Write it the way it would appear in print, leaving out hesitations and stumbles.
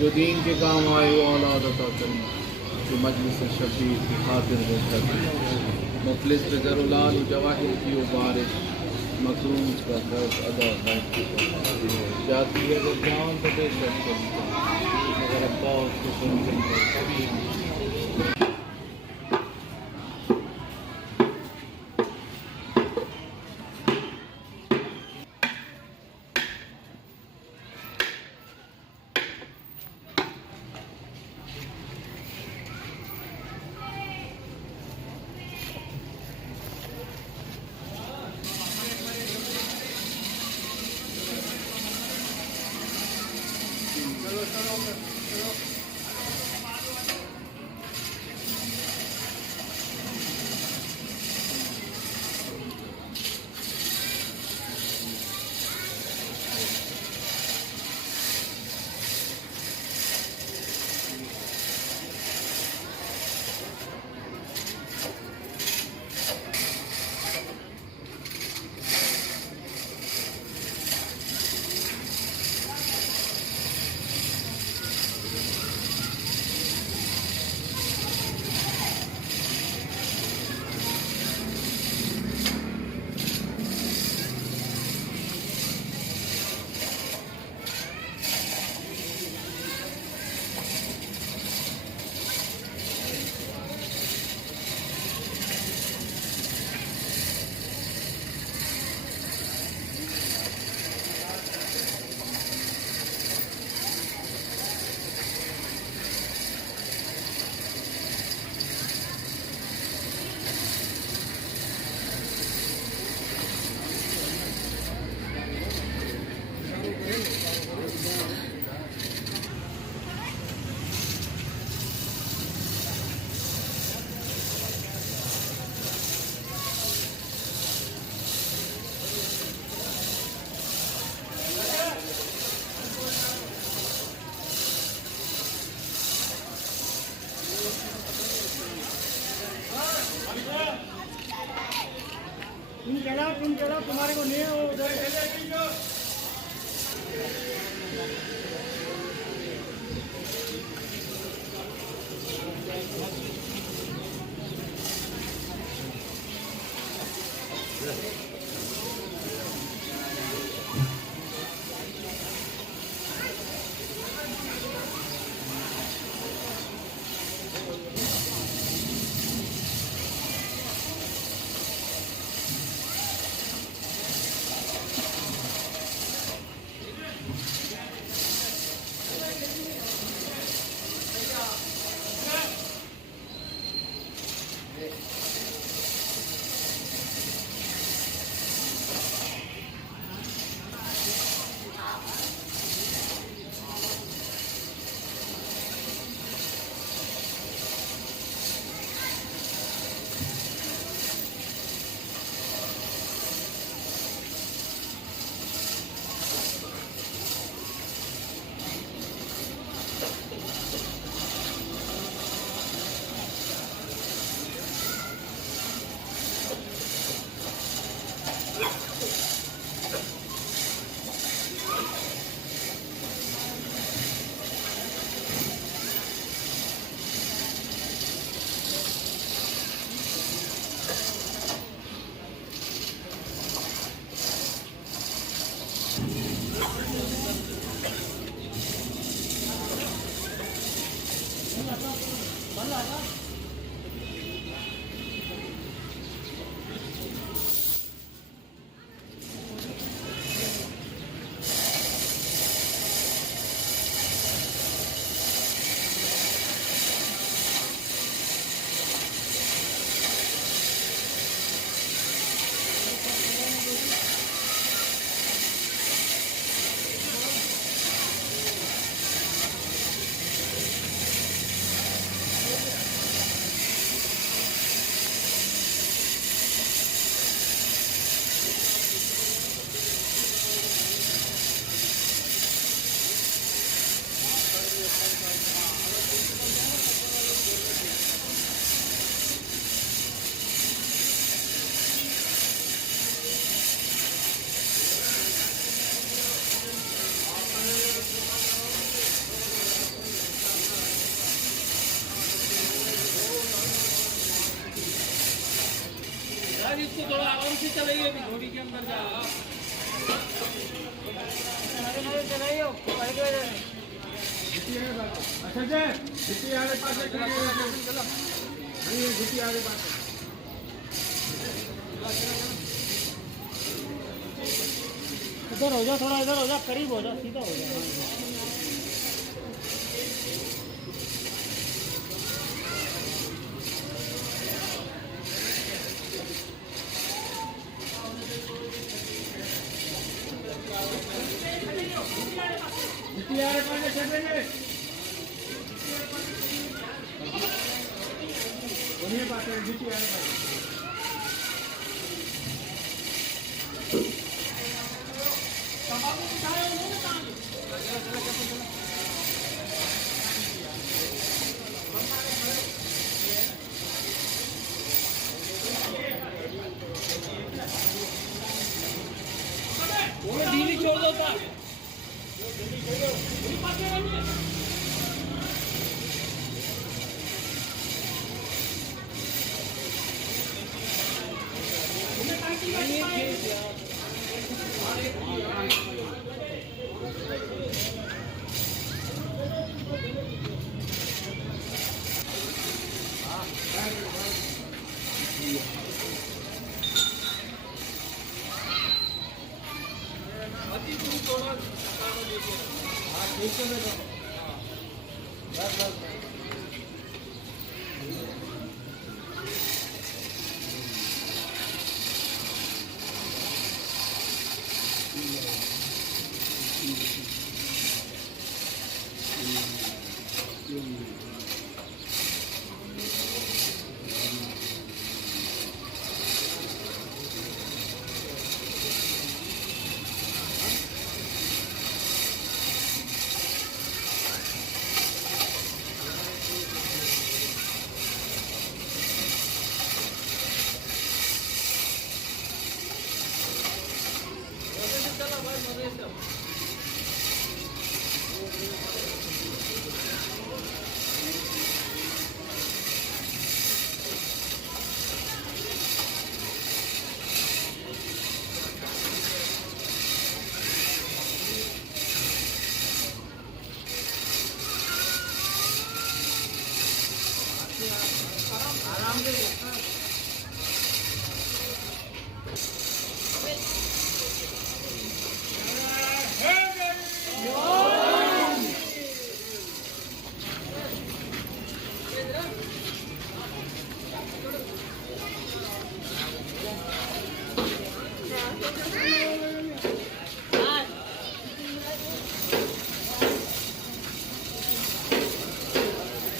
जो दीन के काम आए वो औलाद अता करना, जो मजलिस शबीर की खातिर हो करना, मुफलिस पे ज़रुलाल जवाहिर की वो बारिश, मखरूम का दर्द अदा जाती है अगर जान तो बेशक चलता, मगर अब्बा उसको सुनते हैं कभी नहीं। तुम चला तुम्हारे को नहीं है वो उधर इसको थोड़ा आराम से चलाइए अभी घोड़ी के अंदर जा अच्छा जी घुट्टी आगे पास घुट्टी आगे पास इधर हो जा थोड़ा इधर हो जा करीब हो जा सीधा हो जा घुट्टी आगे पास चलेंगे उन्हीं पास घुट्टी आगे पास वो ढीली छोड़ दो था आराम से